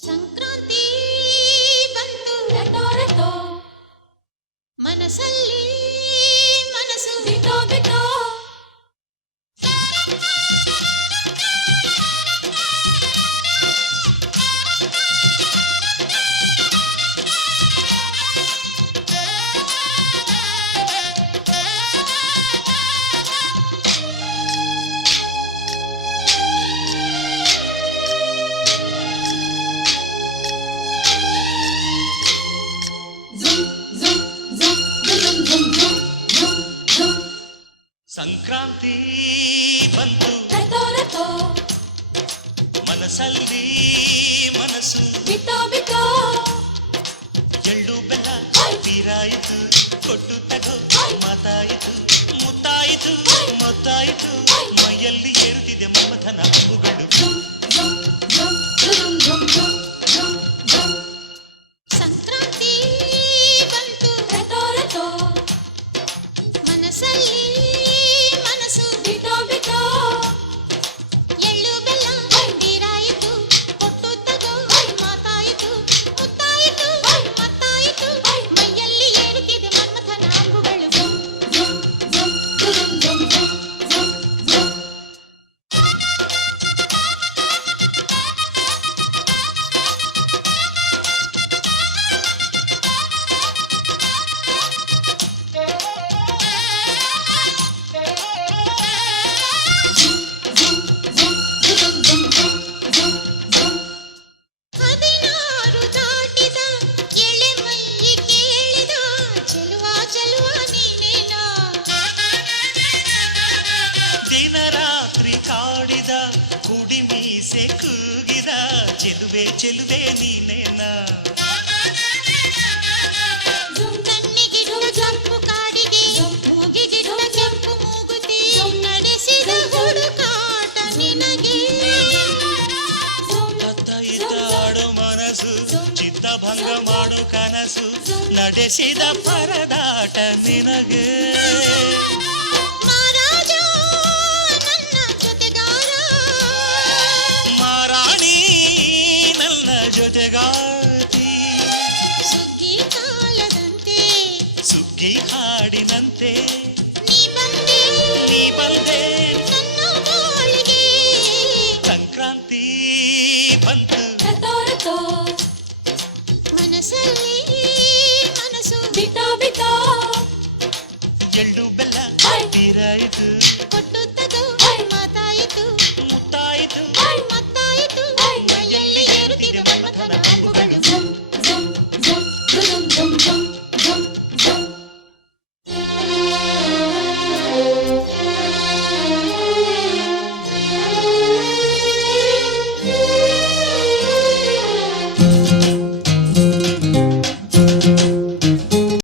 ಸಂಕ್ರಾಂತಿ ಬಂತು ರಟೋ ರಟೋ ಮನಸ್ಸಲ್ಲಿ ಮನಸ್ಸು ಬಿಟೋ ಬಿಟೋ ಸಂಕ್ರಾಂತಿ ಬಂತು ರಟೋ ರಟೋ ಮನಸ್ಸಲ್ಲಿ ಮನಸ್ಸು ಬಿಟೋ ಬಿಟೋ ಎಳ್ಳು ಬೆಲ್ಲ ತೀರಾಯಿತು ಕೊಟ್ಟು ತಗೋ ಮಾತಾಯಿತು ಮುತ್ತಾಯಿತು ಮೊತ್ತಾಯಿತು ಮೈಯಲ್ಲಿ ಏರುತ್ತಿದೆ ಮಮಥನ ಹಬ್ಬುಗಳು ಸಂಕ್ರಾಂತಿ ಬಂತು ರಟೋ ರಟೋ ಮನಸ್ಸಲ್ಲಿ ಮನಸ್ಸು ಬಿಟೋ ಬಿಟೋ ಎಳ್ಳು ಬೆಲ್ಲ ತೀರಾಯಿತು ಕೊಟ್ಟು ತಗೋ ಮಾತಾಯಿತು ಮುತ್ತಾಯಿತು ಮತ್ತಾಯಿತು ಮೈಯಲ್ಲಿ ಏರುತ್ತಿದೆ ಮನ್ಮಥನ ಅಂಬುಗಳು ಹದಿನಾರು ದಾಟಿದ ಎಳೆ ಮೈ ಕೇಳಿದ ಚೆಲುವ ಚೆಲುವ ನೀನೇನಾ ದಿನ ರಾತ್ರಿ ಕಾಡಿದ ಕುಡಿ ಮೀಸೆ ಕೂಗಿದ ಚೆಲುವೆ ಚೆಲುವೆ ನೀನೇನ ಕಣ್ಣಿಗಿಡುವ ಕೆಂಪು ಕಾಡಿಗೆ ಮೂಗಿಗಿಡುವ ಕೆಂಪು ಮೂಗುತಿ ನಡೆಸಿದ ಹುಡುಕಾಟ ನಿನಗೆ ಅತ್ತ ಇತ್ತ ಆಡೋ ಮನಸ್ಸು ಚಿತ್ತಭಂಗ ಮಾಡು ಕನಸು ನಡೆಸಿದ ಪರದಾಟ ನಿನಗೆ ಮಹಾರಾಜ ನನ್ನ ಜೊತೆಗಾರ ಮಾರಾಣಿ ನನ್ನ ಜೊತೆಗಾತಿ ಸುಗ್ಗಿ ಕಾಲದಂತೆ ಸುಗ್ಗಿ ಹಾಡಿನಂತೆ ನೀ ಬಂದೆ ನನ್ನ ಬಾಳಿಗೆ ಸಂಕ್ರಾಂತಿ ಬಂತು ರಟೋ ರಟೋ